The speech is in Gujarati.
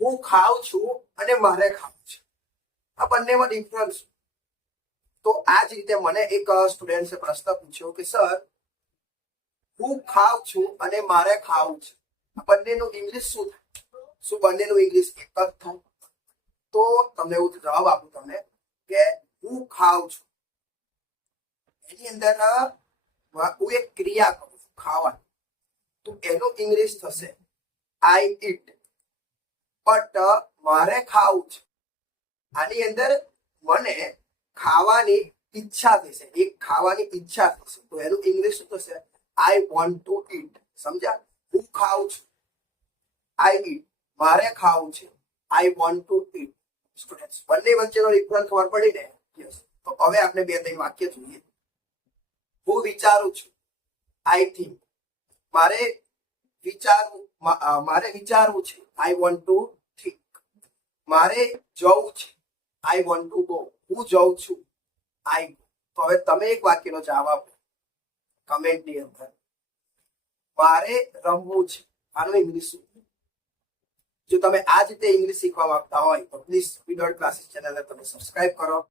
હું ખાઉં છું અને મારે ખાવું છે, આ બંનેમાં ડિફરન્સ. તો આ જ રીતે મને એક સ્ટુડન્ટે પ્રશ્ન પૂછ્યો કે સર હું ખાઉં છું અને મારે ખાવું છે, આ બંનેનું ઇંગ્લિશ શું થાય? શું બંનેનું ઇંગ્લિશ એક જ થાય? તો તમને હું જવાબ આપું તમને કે હું ખાઉં છું એની અંદર હું એક ક્રિયા કરું છું ખાવાની, તો એનું ઇંગ્લિશ થશે આઈ ઈટ. બટ મારે ખાવું છે, આની અંદર મને ખાવાની ઈચ્છા થશે, એક ખાવાની ઈચ્છા થશે, તો એનું ઇંગ્લિશ શું થશે? I want to eat. સમજ્યા? હું ખાઉં છું આઈ ઈટ, મારે ખાવું છે I want to eat. Students, બંને વચ્ચેનો ડિફરન્સ ખબર પડી ને? યસ. તો હવે આપણે બે ત્રણ વાક્ય જોઈએ. હું વિચારું છું આઈ થિંક. મારે વિચારવું છે આઈ વોન્ટ ટુ થિંક. મારે જવું છે આઈ વોન્ટ ટુ ગો. હું જઉં છું આઈ ગો. તો હવે તમે એક વાક્યનો જવાબ આપો કમેન્ટની અંદર. મારે રમવું છે, આનું ઇંગ્લિશ શું? જો તમે આ જ રીતે ઇંગ્લિશ શીખવા માંગતા હોય તો પ્લીઝ વિડોટ ક્લાસીસ ચેનલને તમે સબસ્ક્રાઇબ કરો.